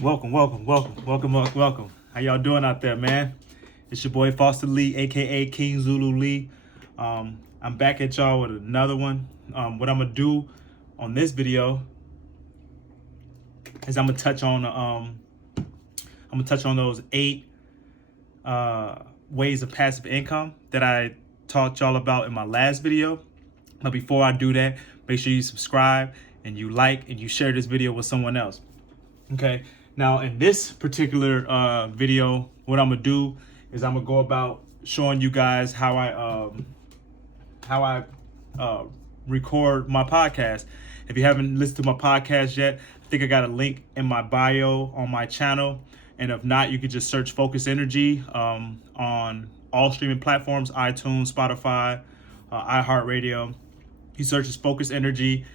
Welcome. How y'all doing out there, man? It's your boy Foster Lee, A.K.A. King Zulu Lee. I'm back at y'all with another one. What I'm gonna do on this video is I'm gonna touch on those 8 ways of passive income that I taught y'all about in my last video. But before I do that, make sure you subscribe and you like and you share this video with someone else. Okay, now in this particular video, what I'm gonna do is I'm gonna go about showing you guys how I record my podcast. If you haven't listened to my podcast yet, I think I got a link in my bio on my channel, and if not, you could just search Focus Energy on all streaming platforms: iTunes, Spotify, iHeartRadio. He searches Focus Energy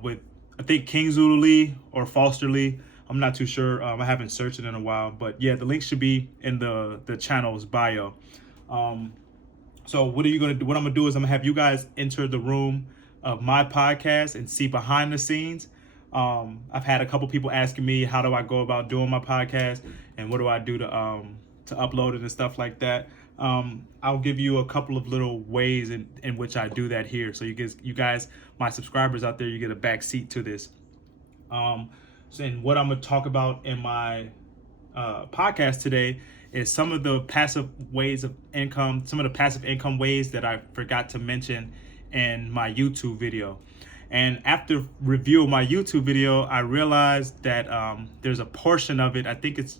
with, I think, King Zulu Lee or Foster Lee. I'm not too sure. I haven't searched it in a while, but yeah, the link should be in the channel's bio. So what are you gonna do? What I'm gonna do is I'm gonna have you guys enter the room of my podcast and see behind the scenes. I've had a couple people asking me, how do I go about doing my podcast and what do I do to upload it and stuff like that. I'll give you a couple of little ways in which I do that here. So you guys, my subscribers out there, you get a back seat to this. And what I'm gonna talk about in my podcast today is some of the passive ways of income, some of the passive income ways that I forgot to mention in my YouTube video. And after review of my YouTube video, I realized that there's a portion of it, I think it's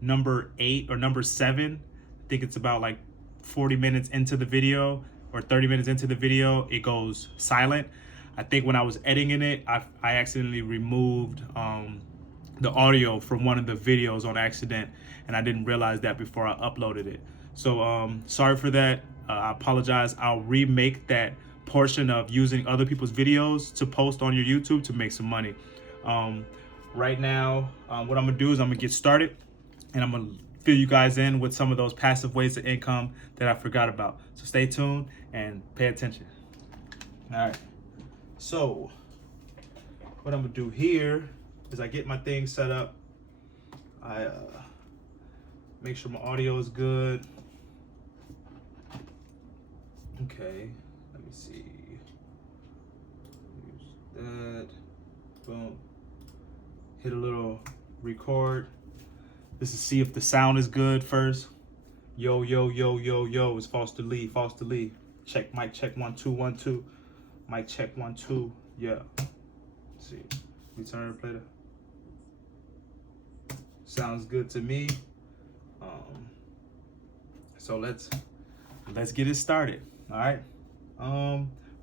number 8 or number 7. I think it's about like 40 minutes into the video or 30 minutes into the video, it goes silent. I think when I was editing it, I accidentally removed the audio from one of the videos on accident, and I didn't realize that before I uploaded it. So sorry for that. I apologize. I'll remake that portion of using other people's videos to post on your YouTube to make some money. Right now, what I'm gonna do is I'm gonna get started, and I'm gonna fill you guys in with some of those passive ways of income that I forgot about. So stay tuned and pay attention. All right. So what I'm gonna do here is I get my thing set up. I make sure my audio is good. Okay, let me see. Use that. Boom. Hit a little record. This is see if the sound is good first. Yo, it's Foster Lee. Check, mic check, 1 2 1 2. Mic check, 1 2. Yeah. Let's see. We turn the play. Sounds good to me. So let's get it started. All right.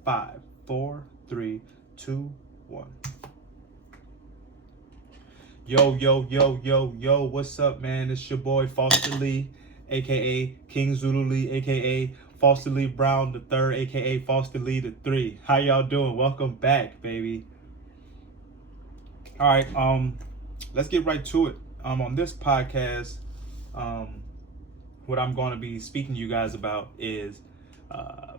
5 4 3 2 1. Yo, what's up, man? It's your boy Foster Lee, A.K.A. King Zulu Lee, A.K.A. Foster Lee Brown the third, A.K.A. Foster Lee the 3. How y'all doing? Welcome back, baby. All right, let's get right to it. On this podcast, what I'm going to be speaking to you guys about is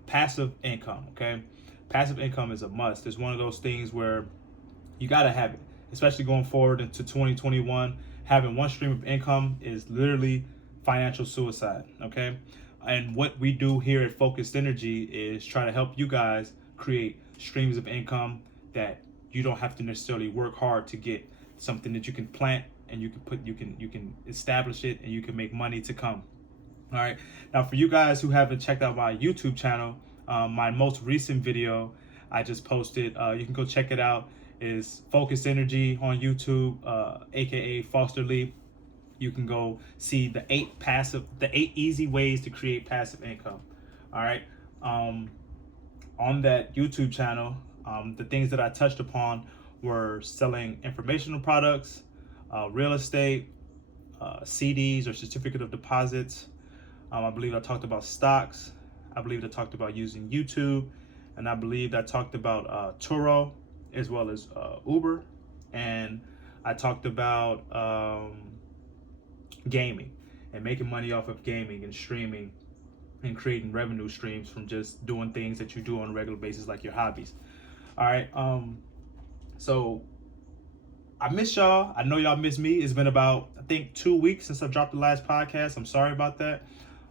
passive income, okay? Passive income is a must. It's one of those things where you got to have it, especially going forward into 2021. Having one stream of income is literally financial suicide, okay? And what we do here at Focused Energy is try to help you guys create streams of income that you don't have to necessarily work hard to get. Something that you can plant and you can establish it and you can make money to come. All right. Now, for you guys who haven't checked out my YouTube channel, my most recent video I just posted, you can go check it out, is Focus Energy on YouTube, A.K.A. Foster Lee. You can go see the 8 easy ways to create passive income. All right. On that YouTube channel, the things that I touched upon were selling informational products, real estate, CDs or certificate of deposits. I believe I talked about stocks. I believe I talked about using YouTube, and I believe I talked about Turo as well as Uber, and I talked about gaming and making money off of gaming and streaming and creating revenue streams from just doing things that you do on a regular basis, like your hobbies. All right. So I miss y'all. I know y'all miss me. It's been about, I think, 2 weeks since I dropped the last podcast. I'm sorry about that.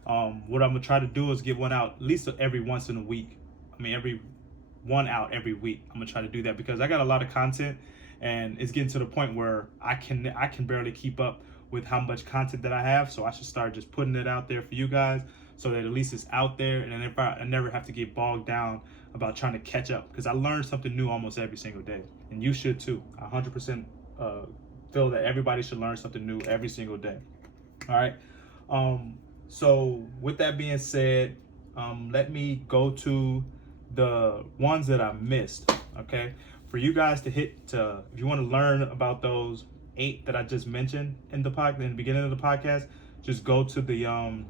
What I'm gonna try to do is get one out at least every once in a week. I mean, every one out every week. I'm gonna try to do that because I got a lot of content, and it's getting to the point where I can barely keep up with how much content that I have. So I should start just putting it out there for you guys, so that at least it's out there, and then if I never have to get bogged down about trying to catch up, because I learn something new almost every single day, and you should too. 100% feel that everybody should learn something new every single day. All right. So with that being said, let me go to the ones that I missed. Okay, for you guys to if you want to learn about those 8 that I just mentioned in the beginning of the podcast, just go to my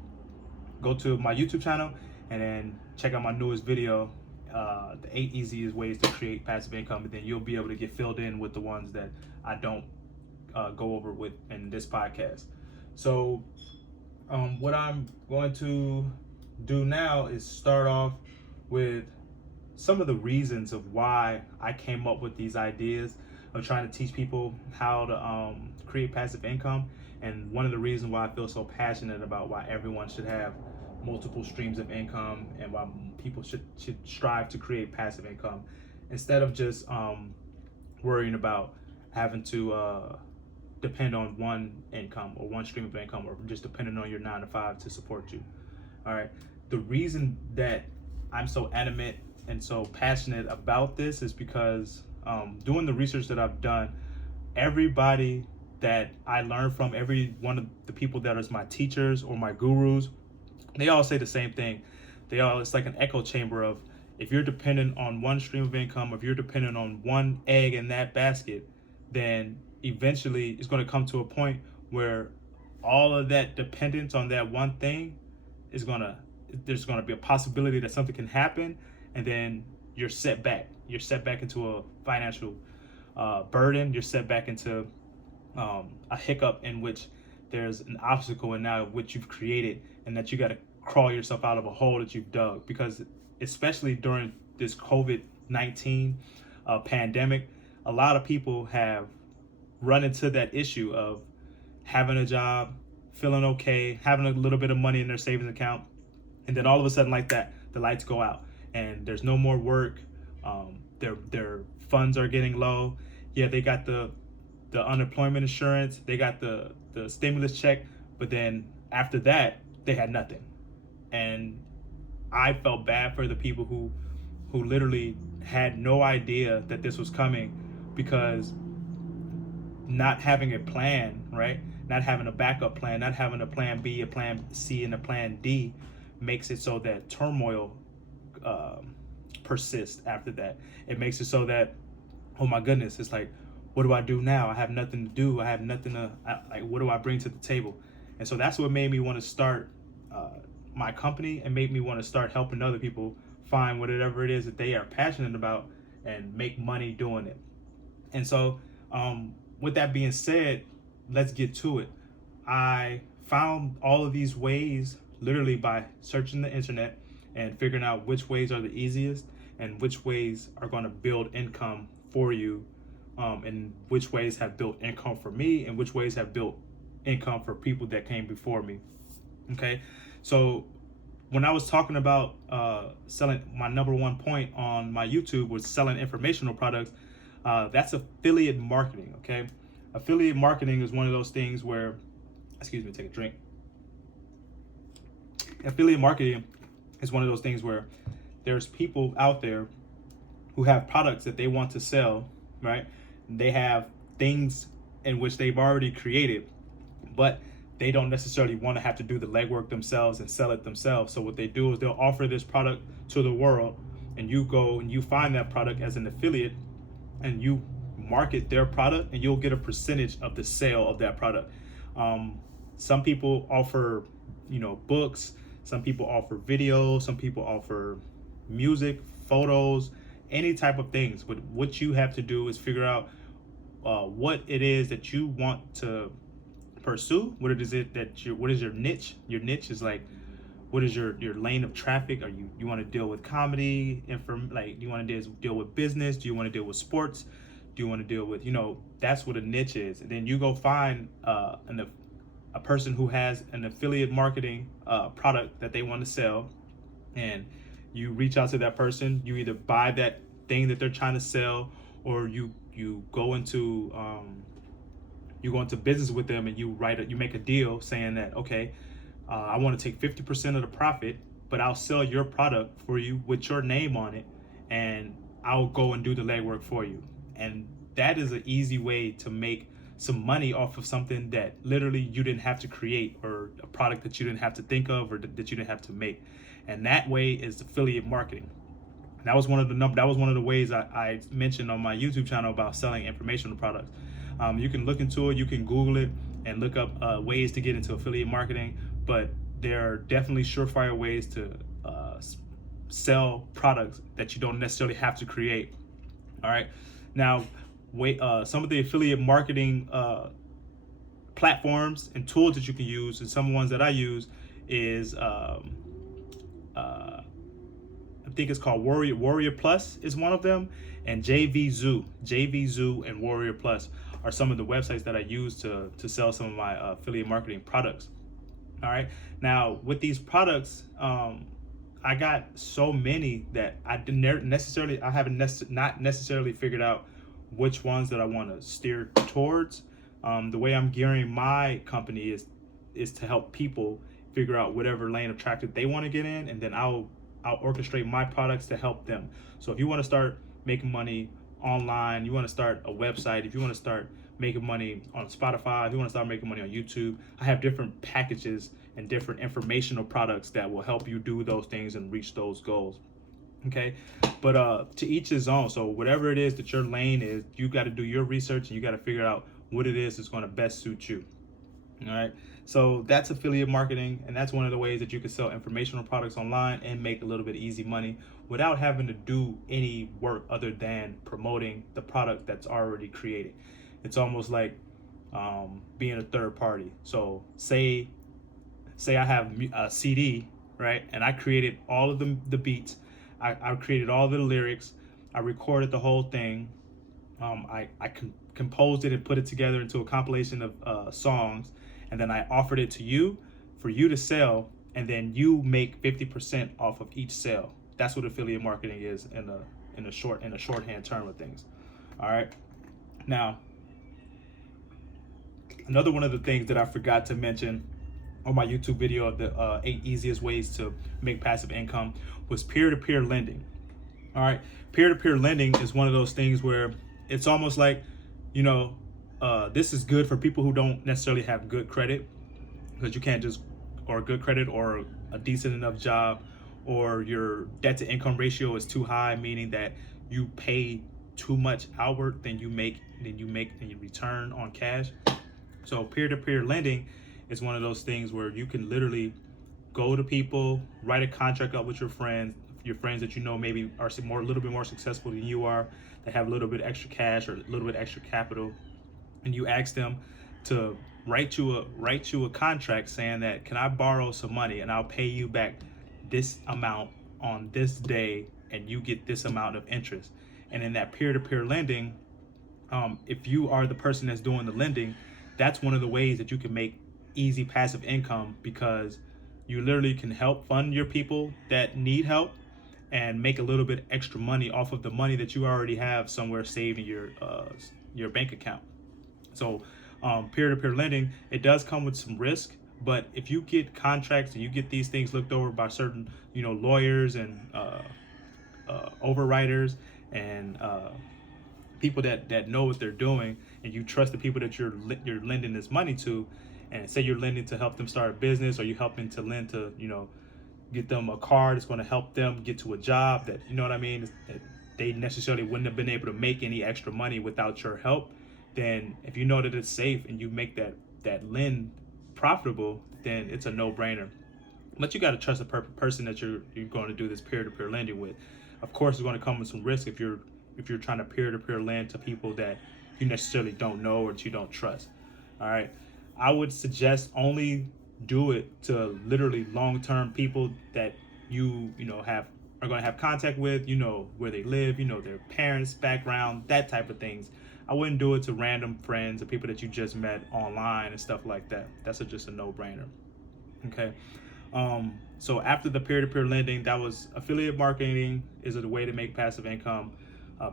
YouTube channel and then check out my newest video, the 8 easiest ways to create passive income, and then you'll be able to get filled in with the ones that I don't go over with in this podcast. So what I'm going to do now is start off with some of the reasons of why I came up with these ideas of trying to teach people how to create passive income, and one of the reasons why I feel so passionate about why everyone should have multiple streams of income, and why people should strive to create passive income instead of just worrying about having to depend on one income or one stream of income, or just depending on your 9 to 5 to support you. All right. The reason that I'm so adamant and so passionate about this is because doing the research that I've done, everybody that I learn from, every one of the people that is my teachers or my gurus, they all say the same thing. It's like an echo chamber of, if you're dependent on one stream of income, if you're dependent on one egg in that basket, then eventually it's going to come to a point where all of that dependence on that one thing there's going to be a possibility that something can happen, and then you're set back into a financial burden. You're set back into a hiccup in which there's an obstacle, and now which you've created, and that you got to crawl yourself out of a hole that you've dug. Because especially during this COVID-19 pandemic, a lot of people have run into that issue of having a job, feeling okay, having a little bit of money in their savings account, and then all of a sudden, like that, the lights go out and there's no more work. Their funds are getting low. Yeah, they got the unemployment insurance, they got the stimulus check, but then after that, they had nothing. And I felt bad for the people who literally had no idea that this was coming, because not having a plan, right? Not having a backup plan, not having a plan B, a plan C, and a plan D makes it so that turmoil persists after that. It makes it so that, oh my goodness, it's like, what do I do now? I have nothing to do. I have nothing to, what do I bring to the table? And so that's what made me want to start my company, and made me want to start helping other people find whatever it is that they are passionate about and make money doing it. And so, with that being said, let's get to it. I found all of these ways literally by searching the internet and figuring out which ways are the easiest and which ways are going to build income for you, and which ways have built income for me and which ways have built income for people that came before me. Okay, so when I was talking about selling, my number one point on my YouTube was selling informational products. That's affiliate marketing. Okay, affiliate marketing is one of those things where, excuse me, take a drink. Affiliate marketing is one of those things where there's people out there who have products that they want to sell, right? They have things in which they've already created, but they don't necessarily want to have to do the legwork themselves and sell it themselves. So what they do is they'll offer this product to the world, and you go and you find that product as an affiliate, and you market their product, and you'll get a percentage of the sale of that product. Some people offer, books. Some people offer videos. Some people offer music, photos, any type of things. But what you have to do is figure out what it is that you want to pursue. What is your niche? Your niche is like, what is your lane of traffic? Are you want to deal with comedy, do you want to deal with business? Do you want to deal with sports? Do do you want to deal with? That's what a niche is. And then you go find a person who has an affiliate marketing product that they want to sell, and you reach out to that person. You either buy that thing that they're trying to sell, or you go into business with them, and you make a deal saying that, okay, I want to take 50% of the profit, but I'll sell your product for you with your name on it, and I'll go and do the legwork for you. And that is an easy way to make some money off of something that literally you didn't have to create, or a product that you didn't have to think of, or that you didn't have to make. And that way is affiliate marketing. That was one of the ways I mentioned on my YouTube channel about selling informational products. You can look into it, you can Google it and look up ways to get into affiliate marketing, but there are definitely surefire ways to sell products that you don't necessarily have to create. All right, now some of the affiliate marketing platforms and tools that you can use, and some ones that I use is I think it's called Warrior Plus is one of them, and JV Zoo and Warrior Plus are some of the websites that I use to sell some of my affiliate marketing products. All right, now with these products, I got so many that I haven't not necessarily figured out which ones that I want to steer towards. The way I'm gearing my company is to help people figure out whatever lane of track that they want to get in, and then I'll orchestrate my products to help them. So if you want to start making money online, you want to start a website, if you want to start making money on Spotify, if you want to start making money on YouTube, I have different packages and different informational products that will help you do those things and reach those goals. Okay, but to each his own. So whatever it is that your lane is, you got to do your research, and you got to figure out what it is that's going to best suit you. All right, so that's affiliate marketing, and that's one of the ways that you can sell informational products online and make a little bit of easy money without having to do any work other than promoting the product that's already created. It's almost like being a third party. So say I have a CD, right, and I created all of the beats, I created all the lyrics, I recorded the whole thing, I composed it and put it together into a compilation of songs, and then I offered it to you for you to sell, and then you make 50% off of each sale. That's what affiliate marketing is in a shorthand term of things. All right. Now, another one of the things that I forgot to mention on my YouTube video of the 8 easiest ways to make passive income was peer-to-peer lending. All right, peer-to-peer lending is one of those things where it's almost like, this is good for people who don't necessarily have good credit, because you can't just, or good credit or a decent enough job, or your debt to income ratio is too high, meaning that you pay too much outward than you return on cash. So peer-to-peer lending is one of those things where you can literally go to people, write a contract up with your friends that maybe are a little bit more successful than you are, that have a little bit extra cash or a little bit extra capital, and you ask them to write you a contract saying that, can I borrow some money and I'll pay you back this amount on this day, and you get this amount of interest. And in that peer-to-peer lending, if you are the person that's doing the lending, that's one of the ways that you can make easy passive income, because you literally can help fund your people that need help and make a little bit extra money off of the money that you already have somewhere saved in your bank account. So peer-to-peer lending, it does come with some risk, but if you get contracts and you get these things looked over by certain lawyers and overwriters and people that know what they're doing, and you trust the people that you're lending this money to, and say you're lending to help them start a business, or you helping to lend to get them a car that's going to help them get to a job that that they necessarily wouldn't have been able to make any extra money without your help, then if you know that it's safe and you make that lend profitable, then it's a no-brainer. But you got to trust the person that you're going to do this peer-to-peer lending with. Of course, it's going to come with some risk if you're trying to peer-to-peer lend to people that you necessarily don't know or that you don't trust. All right, I would suggest only do it to literally long-term people that are going to have contact with, where they live, their parents' background, that type of things. I wouldn't do it to random friends or people that you just met online and stuff like that. That's just a no-brainer. Okay. So after the peer-to-peer lending, that was affiliate marketing is a way to make passive income.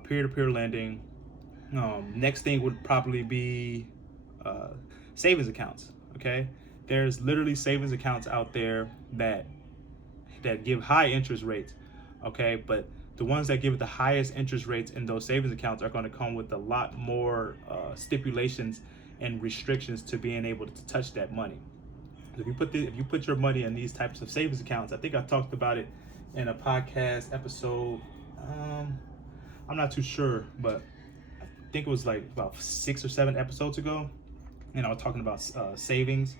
Peer-to-peer lending. Next thing would probably be uh, savings accounts. Okay, there's literally savings accounts out there that give high interest rates. Okay, but the ones that give the highest interest rates in those savings accounts are going to come with a lot more stipulations and restrictions to being able to touch that money. If you put your money in these types of savings accounts, I think I talked about it in a podcast episode. I'm not too sure, but I think it was like about 6 or 7 episodes ago, and I was talking about savings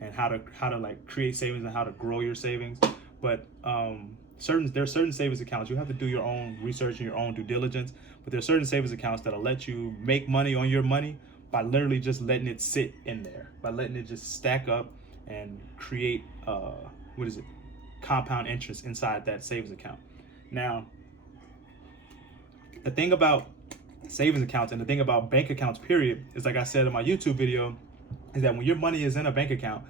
and how to like create savings and how to grow your savings. But there are certain savings accounts you have to do your own research and your own due diligence. But there are certain savings accounts that'll let you make money on your money by literally just letting it sit in there, by letting it just stack up and create compound interest inside that savings account. Now, the thing about savings accounts and the thing about bank accounts period is, like I said in my YouTube video, is that when your money is in a bank account,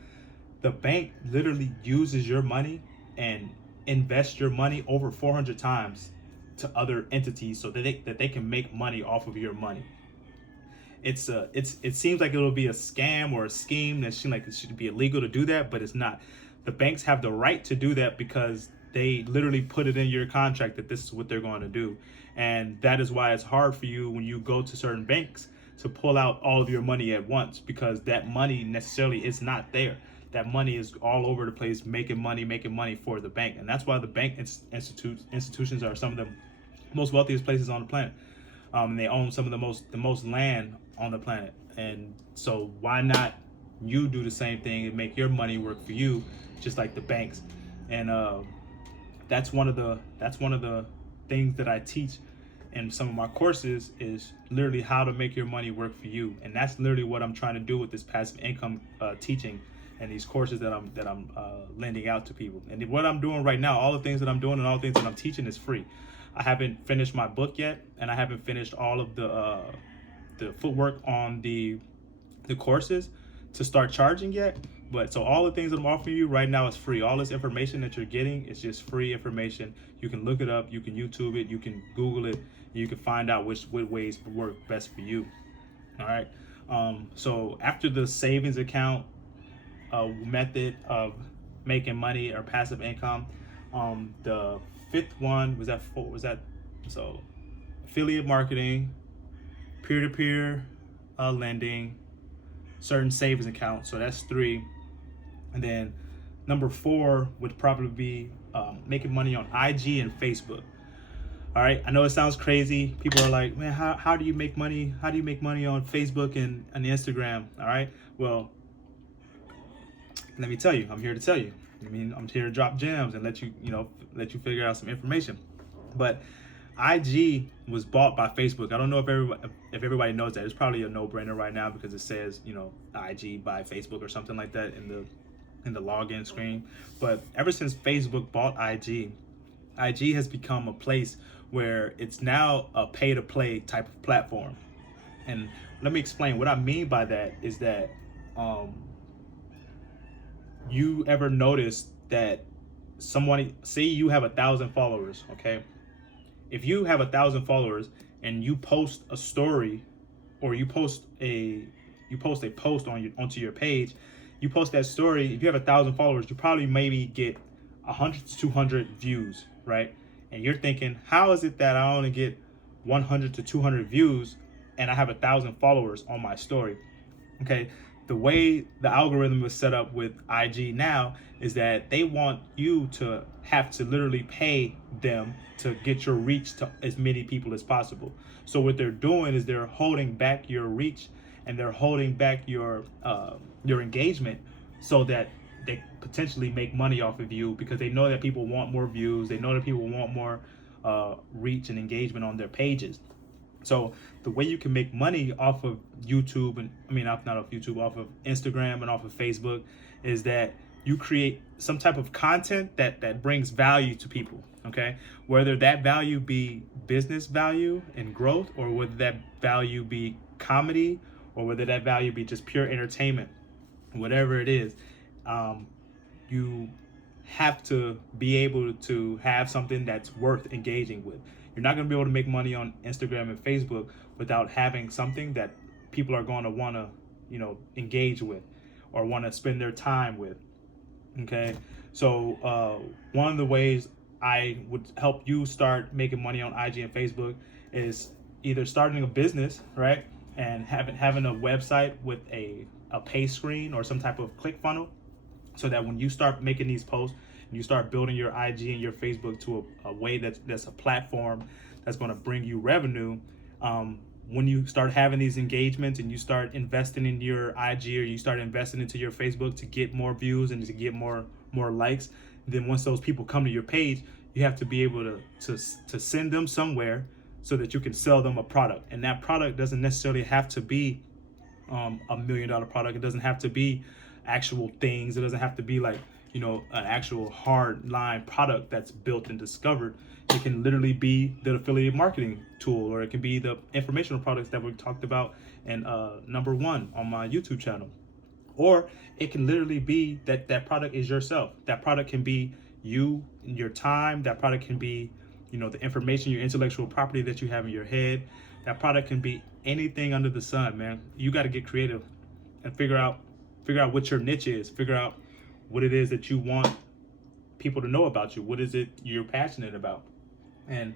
the bank literally uses your money and invests your money over 400 times to other entities so that they can make money off of your money. It seems like it'll be a scam or a scheme that seems like it should be illegal to do that, but it's not. The banks have the right to do that because they literally put it in your contract that this is what they're going to do. And that is why it's hard for you when you go to certain banks to pull out all of your money at once, because that money necessarily is not there. That money is all over the place making money for the bank. And that's why the bank institutions are some of the most wealthiest places on the planet. They own some of the most land on the planet. And so why not you do the same thing and make your money work for you, just like the banks? And that's one of the things that I teach in some of my courses, is literally how to make your money work for you. And that's literally what I'm trying to do with this passive income teaching and these courses that I'm lending out to people. And what I'm doing right now, all the things that I'm doing and all the things that I'm teaching is free. I haven't finished my book yet, and I haven't finished all of the footwork on the courses to start charging yet. But so all the things that I'm offering you right now is free. All this information that you're getting is just free information. You can look it up, you can YouTube it, you can Google it, and you can find out which ways work best for you. All right. So after the savings account method of making money or passive income, the fifth one was so affiliate marketing, peer-to-peer lending, certain savings accounts. So that's 3. And then number 4 would probably be making money on IG and Facebook. All right, I know it sounds crazy. People are like, man, how do you make money? How do you make money on Facebook and Instagram? All right, well, let me tell you. I'm here to tell you. I'm here to drop gems and let you figure out some information. But IG was bought by Facebook. I don't know if everybody knows that. It's probably a no-brainer right now because it says, IG by Facebook or something like that in the login screen. But ever since Facebook bought IG has become a place where it's now a pay-to-play type of platform. And let me explain. What I mean by that is that you ever noticed that someone, say you have 1,000 followers, okay? If you have 1,000 followers and you post a story, or you post a post onto your page, you post that story. If you have 1,000 followers, you probably maybe get 100 to 200 views, right? And you're thinking, how is it that I only get 100 to 200 views and I have 1,000 followers on my story? Okay, the way the algorithm is set up with IG now is that they want you to have to literally pay them to get your reach to as many people as possible. So what they're doing is they're holding back your reach and they're holding back your engagement so that they potentially make money off of you, because they know that people want more views. They know that people want more reach and engagement on their pages. So the way you can make money off of YouTube, and not off YouTube, off of Instagram and off of Facebook, is that you create some type of content that brings value to people, okay? Whether that value be business value and growth, or whether that value be comedy, or whether that value be just pure entertainment, whatever it is, you have to be able to have something that's worth engaging with. You're not going to be able to make money on Instagram and Facebook without having something that people are going to want to, engage with or want to spend their time with. Okay. So one of the ways I would help you start making money on IG and Facebook is either starting a business, right? And having a website with a pay screen or some type of click funnel, so that when you start making these posts and you start building your IG and your Facebook to a way that's a platform that's going to bring you revenue, when you start having these engagements and you start investing in your IG or you start investing into your Facebook to get more views and to get more likes, then once those people come to your page, you have to be able to send them somewhere so that you can sell them a product. And that product doesn't necessarily have to be $1 million product. It doesn't have to be actual things. It doesn't have to be like, an actual hard line product that's built and discovered. It can literally be the affiliate marketing tool, or it can be the informational products that we talked about in number 1 on my YouTube channel. Or it can literally be that product is yourself. That product can be you and your time. That product can be, the information, your intellectual property that you have in your head. That product can be anything under the sun, man. You got to get creative and figure out what your niche is. Figure out what it is that you want people to know about you. What is it you're passionate about? And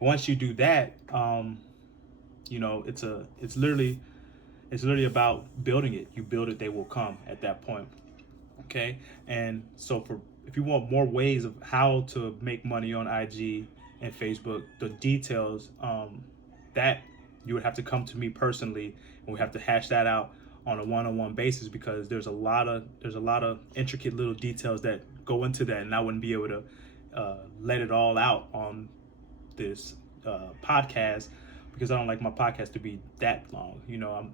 once you do that, it's literally about building it. You build it, they will come at that point. Okay. And so if you want more ways of how to make money on IG and Facebook, the details, that you would have to come to me personally, and we have to hash that out on a one-on-one basis, because there's a lot of intricate little details that go into that, and I wouldn't be able to let it all out on this podcast, because I don't like my podcast to be that long.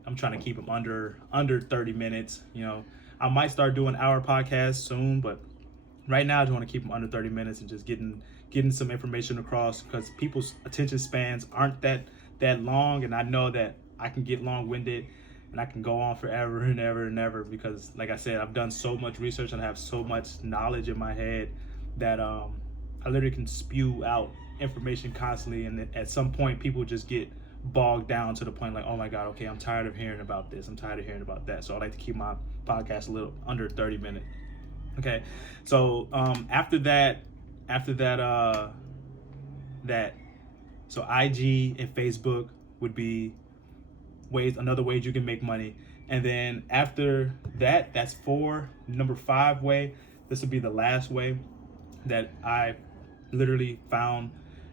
I'm trying to keep them under 30 minutes. I might start doing hour podcasts soon, but right now I just want to keep them under 30 minutes and just getting some information across, because people's attention spans aren't that long, and I know that I can get long-winded and I can go on forever and ever and ever, because like I said, I've done so much research and I have so much knowledge in my head that I literally can spew out information constantly, and at some point people just get bogged down to the point like, oh my god, okay, I'm tired of hearing about this, I'm tired of hearing about that. So I like to keep my podcast a little under 30 minutes. Okay, so after that so IG and Facebook would be another way you can make money. And then after that, that's 4. Number 5 way, this would be the last way that I literally found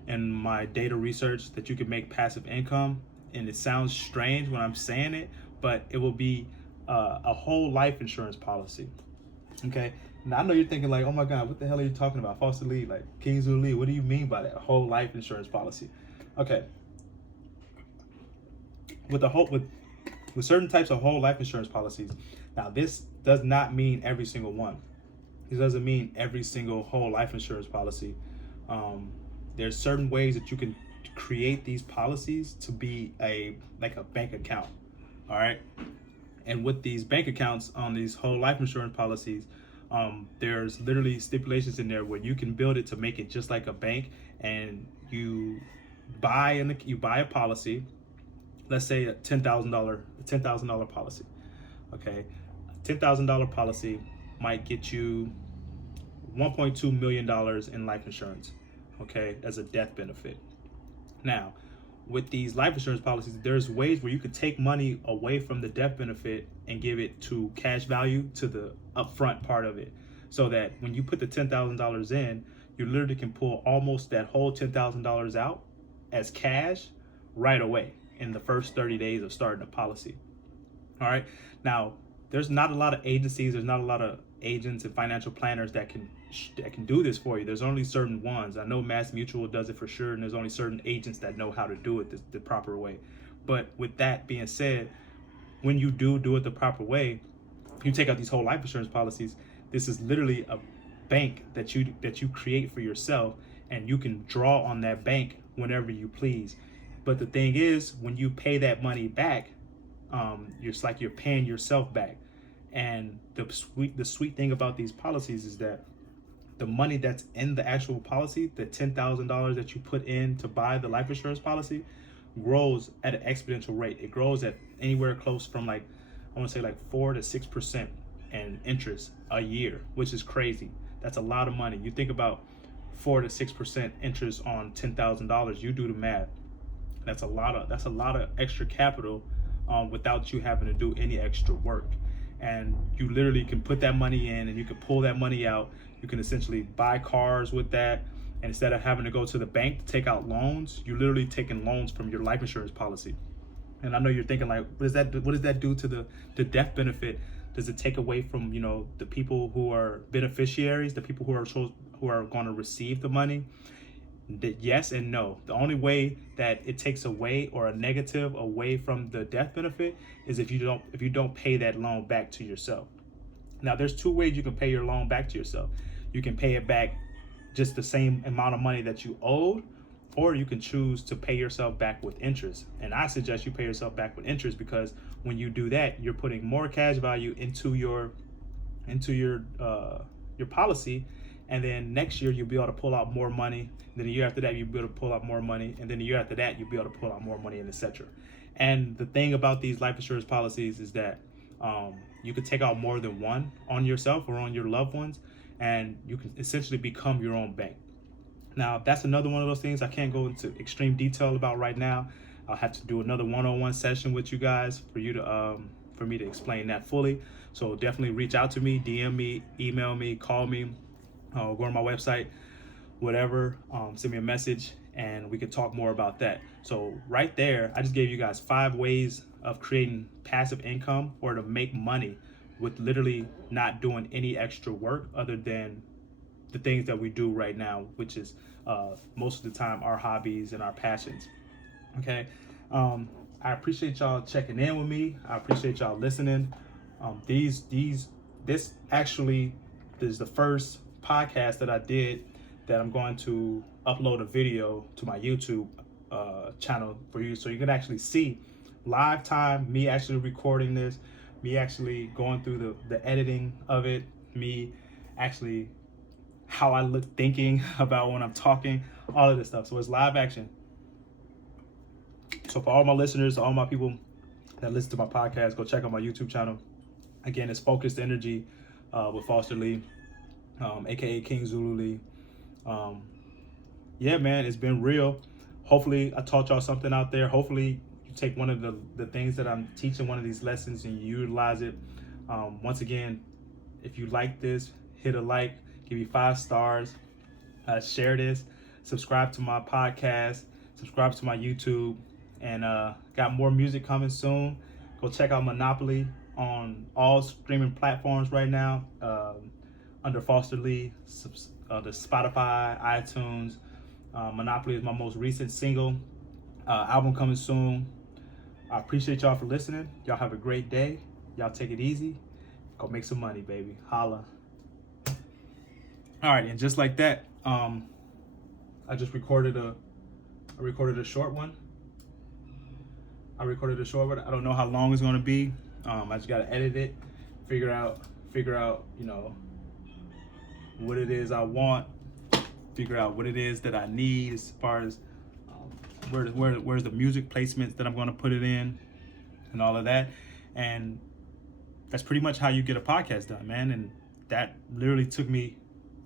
in my data research that you can make passive income. And it sounds strange when I'm saying it, but it will be a whole life insurance policy. Okay. Now I know you're thinking like, oh my God, what the hell are you talking about? False elite, like Kings of the Elite. What do you mean by that? A whole life insurance policy. Okay. With certain types of whole life insurance policies. Now this does not mean every single one. This doesn't mean every single whole life insurance policy. There's certain ways that you can create these policies to be like a bank account. All right. And with these bank accounts on these whole life insurance policies, there's literally stipulations in there where you can build it to make it just like a bank, and you buy a policy. Let's say a $10,000 policy. Okay, $10,000 policy might get you $1.2 million in life insurance. Okay, as a death benefit. Now, with these life insurance policies, there's ways where you could take money away from the death benefit and give it to cash value, to the upfront part of it, so that when you put the $10,000 in, you literally can pull almost that whole $10,000 out as cash right away in the first 30 days of starting a policy. All right. Now, there's not a lot of agencies, there's not a lot of agents and financial planners that can do this for you. There's only certain ones. I know Mass Mutual does it for sure, and there's only certain agents that know how to do it the proper way. But with that being said, when you do it the proper way, you take out these whole life insurance policies. This is literally a bank that you create for yourself, and you can draw on that bank whenever you please. But the thing is, when you pay that money back, It's like you're paying yourself back. And the sweet thing about these policies is that the money that's in the actual policy, the $10,000 that you put in to buy the life insurance policy, grows at an exponential rate. It grows at anywhere close from like, I want to say like 4 to 6% in interest a year, which is crazy. That's a lot of money. You think about 4 to 6% interest on $10,000. You do the math. That's a lot of extra capital, without you having to do any extra work. And you literally can put that money in, and you can pull that money out. You can essentially buy cars with that. And instead of having to go to the bank to take out loans, you're literally taking loans from your life insurance policy. And I know you're thinking like, what does that do to the death benefit? Does it take away from, the people who are beneficiaries, the people who are going to receive the money? Yes and no. The only way that it takes away, or a negative away from the death benefit, is if you don't pay that loan back to yourself. Now, there's two ways you can pay your loan back to yourself. You can pay it back just the same amount of money that you owed, or you can choose to pay yourself back with interest. And I suggest you pay yourself back with interest, because when you do that, you're putting more cash value into your policy. And then next year you'll be able to pull out more money. Then the year after that you'll be able to pull out more money. And then the year after that you'll be able to pull out more money, and etc. And the thing about these life insurance policies is that you could take out more than one on yourself or on your loved ones, and you can essentially become your own bank. Now, that's another one of those things I can't go into extreme detail about right now. I'll have to do another one-on-one session with you guys for me to explain that fully. So definitely reach out to me, DM me, email me, call me, go on my website, whatever, send me a message, and we could talk more about that. So right there, I just gave you guys 5 ways of creating passive income, or to make money with literally not doing any extra work other than the things that we do right now, which is most of the time our hobbies and our passions. Okay. I appreciate y'all checking in with me. I appreciate y'all listening. This actually is the first podcast that I did that I'm going to upload a video to my YouTube channel for you, so you can actually see live time, me actually recording this, me actually going through the editing of it, me actually how I look thinking about when I'm talking, all of this stuff. So it's live action. So for all my listeners, all my people that listen to my podcast, go check out my YouTube channel. Again, it's Focused Energy with Foster Lee, A.K.A. King Zulu Lee. Yeah, man, it's been real. Hopefully I taught y'all something out there. Hopefully you take one of the things that I'm teaching, one of these lessons, and you utilize it. Once again, if you like this, hit a like, give me 5 stars, share this, subscribe to my podcast, subscribe to my YouTube, and got more music coming soon. Go check out Monopoly on all streaming platforms right now, under Foster Lee, the Spotify, iTunes. Monopoly is my most recent single. Album coming soon. I appreciate y'all for listening. Y'all have a great day. Y'all take it easy. Go make some money, baby. Holla. All right, and just like that, I recorded a short one. I don't know how long it's gonna be. I just gotta edit it, figure out, what it is I want, figure out what it is that I need as far as where's the music placements that I'm gonna put it in, and all of that. And that's pretty much how you get a podcast done, man. And that literally took me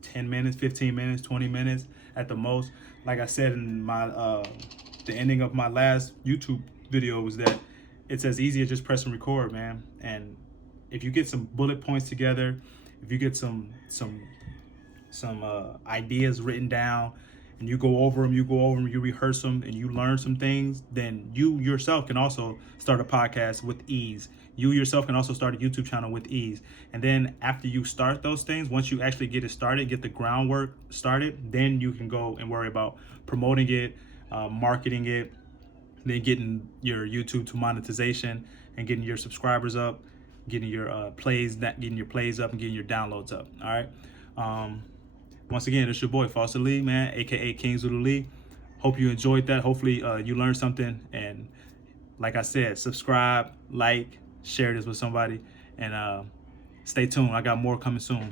10 minutes, 15 minutes, 20 minutes at the most. Like I said in my the ending of my last YouTube video, was that it's as easy as just pressing record, man. And if you get some bullet points together, if you get some ideas written down, and you go over them, you rehearse them, and you learn some things, then you yourself can also start a podcast with ease. You yourself can also start a YouTube channel with ease. And then after you start those things, once you actually get it started, get the groundwork started, then you can go and worry about promoting it, marketing it, then getting your YouTube to monetization, and getting your subscribers up, getting your plays up, and getting your downloads up. All right. Once again, it's your boy Foster Lee, man, A.K.A. King Zulu Lee. Hope you enjoyed that. Hopefully you learned something, and like I said, subscribe, like, share this with somebody, and stay tuned. I got more coming soon.